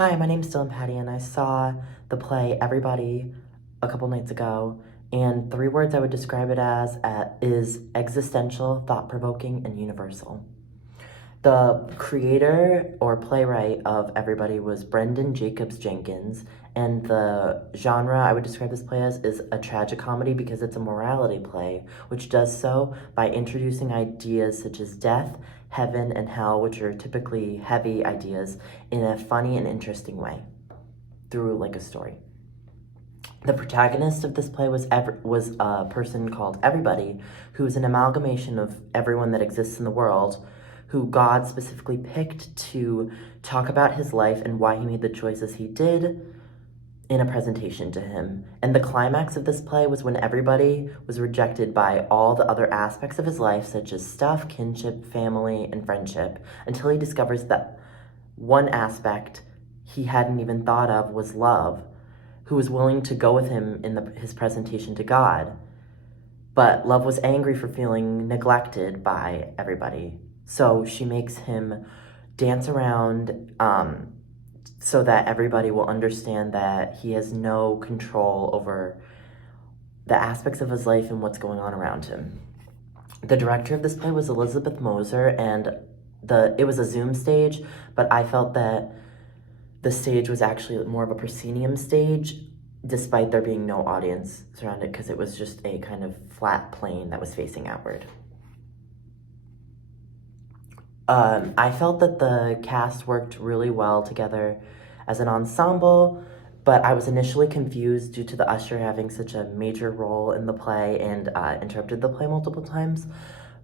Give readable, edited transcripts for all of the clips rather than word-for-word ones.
Hi, my name's Dylan Patty, and I saw the play Everybody a couple nights ago, and three words I would describe it as is existential, thought-provoking, and universal. The creator or playwright of Everybody was Brendan Jacobs Jenkins, and the genre I would describe this play as is a tragicomedy because it's a morality play, which does so by introducing ideas such as death, heaven, and hell, which are typically heavy ideas, in a funny and interesting way through like a story. The protagonist of this play was a person called Everybody, who is an amalgamation of everyone that exists in the world, who God specifically picked to talk about his life and why he made the choices he did in a presentation to him. And the climax of this play was when Everybody was rejected by all the other aspects of his life, such as stuff, kinship, family, and friendship, until he discovers that one aspect he hadn't even thought of was love, who was willing to go with him in his presentation to God. But Love was angry for feeling neglected by Everybody. So she makes him dance around so that Everybody will understand that he has no control over the aspects of his life and what's going on around him. The director of this play was Elizabeth Moser, and it was a Zoom stage, but I felt that the stage was actually more of a proscenium stage, despite there being no audience surrounded, because it was just a kind of flat plane that was facing outward. I felt that the cast worked really well together as an ensemble, but I was initially confused due to the usher having such a major role in the play and interrupted the play multiple times.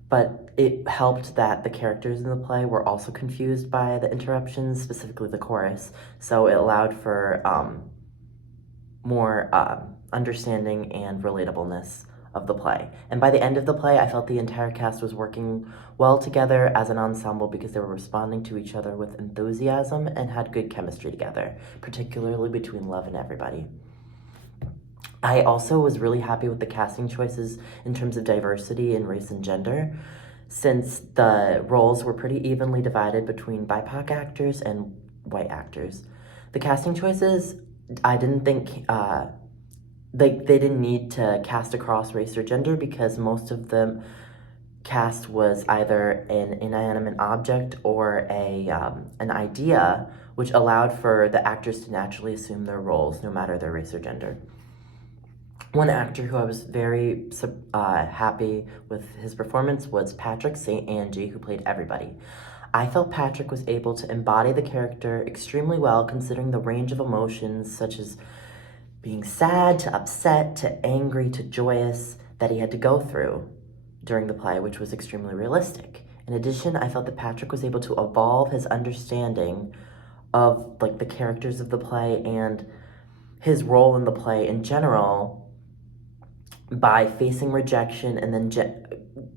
But it helped that the characters in the play were also confused by the interruptions, specifically the chorus, so it allowed for more understanding and relatableness of the play. And by the end of the play, I felt the entire cast was working well together as an ensemble because they were responding to each other with enthusiasm and had good chemistry together, particularly between Love and Everybody. I also was really happy with the casting choices in terms of diversity in race and gender, since the roles were pretty evenly divided between BIPOC actors and white actors. The casting choices, I didn't think they didn't need to cast across race or gender because most of them cast was either an inanimate object or an idea, which allowed for the actors to naturally assume their roles no matter their race or gender. One actor who I was very happy with his performance was Patrick St. Angie, who played Everybody. I felt Patrick was able to embody the character extremely well, considering the range of emotions such as being sad to upset to angry to joyous that he had to go through during the play, which was extremely realistic. In addition, I felt that Patrick was able to evolve his understanding of like the characters of the play and his role in the play in general by facing rejection and then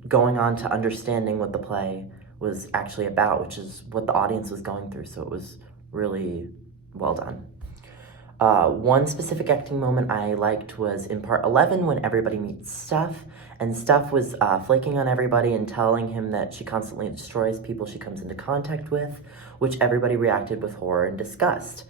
going on to understanding what the play was actually about, which is what the audience was going through. So it was really well done. One specific acting moment I liked was in part 11 when Everybody meets Steph, and Steph was flaking on Everybody and telling him that she constantly destroys people she comes into contact with, which Everybody reacted with horror and disgust.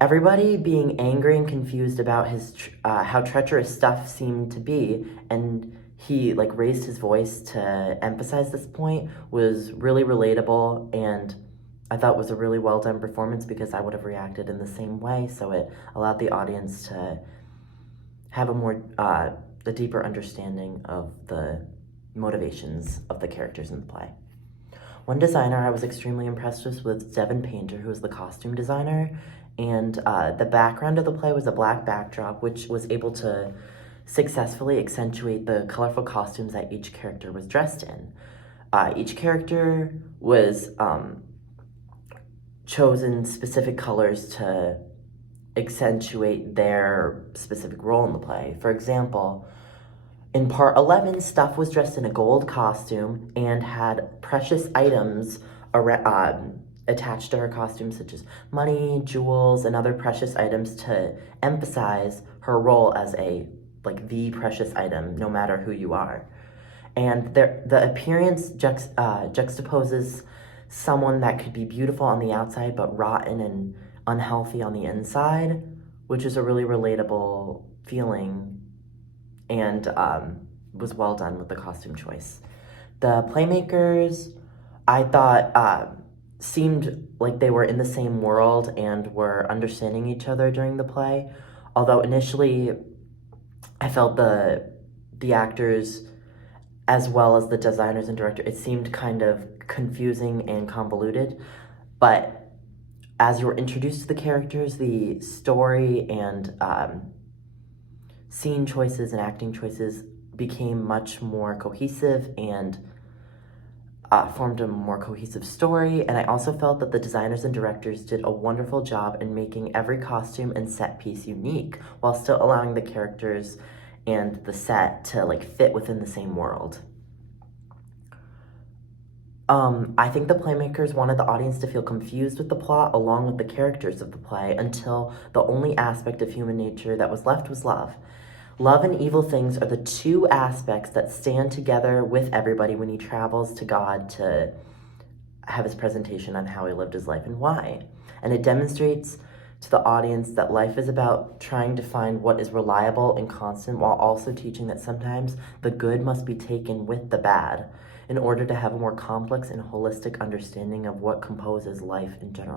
Everybody being angry and confused about his how treacherous Steph seemed to be, and he like raised his voice to emphasize this point, was really relatable, and I thought was a really well done performance because I would have reacted in the same way. So it allowed the audience to have a deeper understanding of the motivations of the characters in the play. One designer I was extremely impressed with was Devin Painter, who was the costume designer. And the background of the play was a black backdrop, which was able to successfully accentuate the colorful costumes that each character was dressed in. Each character was chosen specific colors to accentuate their specific role in the play. For example, in part 11, Steph was dressed in a gold costume and had precious items attached to her costume, such as money, jewels, and other precious items to emphasize her role as the precious item, no matter who you are. And the appearance juxtaposes someone that could be beautiful on the outside but rotten and unhealthy on the inside, which is a really relatable feeling, and was well done with the costume choice. The playmakers, I thought, seemed like they were in the same world and were understanding each other during the play. Although initially, I felt the actors, as well as the designers and director, it seemed kind of confusing and convoluted. But as you were introduced to the characters, the story and scene choices and acting choices became much more cohesive and formed a more cohesive story. And I also felt that the designers and directors did a wonderful job in making every costume and set piece unique while still allowing the characters and the set to like fit within the same world. I think the playmakers wanted the audience to feel confused with the plot along with the characters of the play until the only aspect of human nature that was left was love. Love and evil things are the two aspects that stand together with everybody when he travels to God to have his presentation on how he lived his life and why. And it demonstrates to the audience that life is about trying to find what is reliable and constant while also teaching that sometimes the good must be taken with the bad in order to have a more complex and holistic understanding of what composes life in general.